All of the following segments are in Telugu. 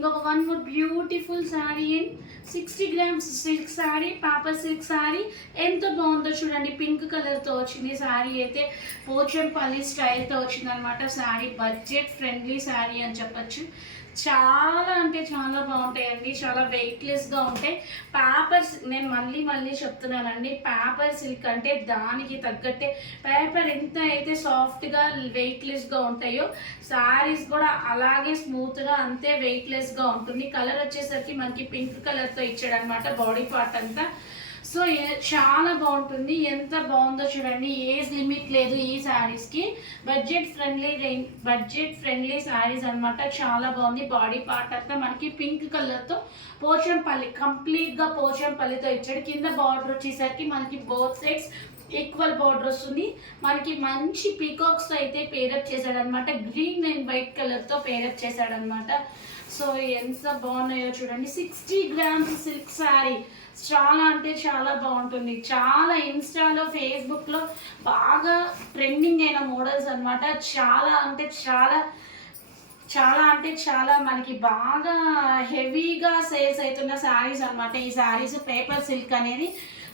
ఇంకొక one more beautiful sari in 60 grams silk sari, paper silk sari. ఎంత బాగుందో చూడండి, పింక్ కలర్తో వచ్చింది శారీ అయితే. పోచంపల్లి స్టైల్తో వచ్చిందనమాట శారీ. బడ్జెట్ ఫ్రెండ్లీ శారీ అని చెప్పచ్చు. చాలా అంటే చాలా బాగుంటాయండి, చాలా వెయిట్లెస్గా ఉంటాయి. పేపర్స్ నేను మళ్ళీ చెప్తున్నానండి, పేపర్ సిల్క్ అంటే దానికి తగ్గట్టే. పేపర్ ఎంత అయితే సాఫ్ట్గా వెయిట్లెస్గా ఉంటాయో శారీస్ కూడా అలాగే స్మూత్గా అంతే వెయిట్లెస్గా ఉంటుంది. కలర్ వచ్చేసరికి మనకి పింక్ కలర్తో ఇచ్చాడనమాట బాడీ పార్ట్ అంతా. సో చాలా బాగుంటుంది. ఎంత బాగుందో చూడండి, ఏజ్ లిమిట్ లేదు ఈ శారీస్కి. బడ్జెట్ ఫ్రెండ్లీ శారీస్ అనమాట. చాలా బాగుంది. బాడీ పార్ట్ అంతా మనకి పింక్ కలర్తో పోచంపల్లి, కంప్లీట్గా పోచంపల్లితో ఇచ్చాడు. కింద బార్డర్ వచ్చేసరికి మనకి బోత్ సైడ్స్ ఈక్వల్ బార్డర్ వస్తుంది. మనకి మంచి పీకాక్స్తో అయితే పేరప్ చేశాడనమాట. గ్రీన్ అండ్ వైట్ కలర్తో పేరప్ చేశాడనమాట. సో ఎంత బాగున్నాయో చూడండి. 60 grams సిల్క్ శారీ చాలా అంటే చాలా బాగుంటుంది. చాలా ఇన్స్టాలో, ఫేస్బుక్లో బాగా ట్రెండింగ్ అయిన మోడల్స్ అనమాట. చాలా అంటే చాలా మనకి బాగా హెవీగా సేల్స్ అవుతున్న శారీస్ అనమాట ఈ శారీస్. పేపర్ సిల్క్ అనేది.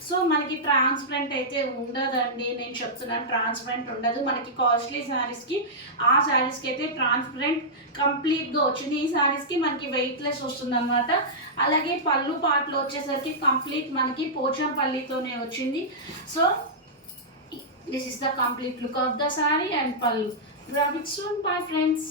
సో మనకి ట్రాన్స్పరెంట్ అయితే ఉండదండి, నేను చెప్తున్నాను, ట్రాన్స్పరెంట్ ఉండదు మనకి. కాస్ట్లీ శారీస్కి ఆ శారీస్కి అయితే ట్రాన్స్పరెంట్ కంప్లీట్గా వచ్చింది. ఈ శారీస్కి మనకి వెయిట్లెస్ వస్తుంది అనమాట. అలాగే పళ్ళు పాటలు వచ్చేసరికి కంప్లీట్ మనకి పోచంపల్లితోనే వచ్చింది. So this is the complete look of the sari and పళ్ళు. Grab it soon. Bye friends.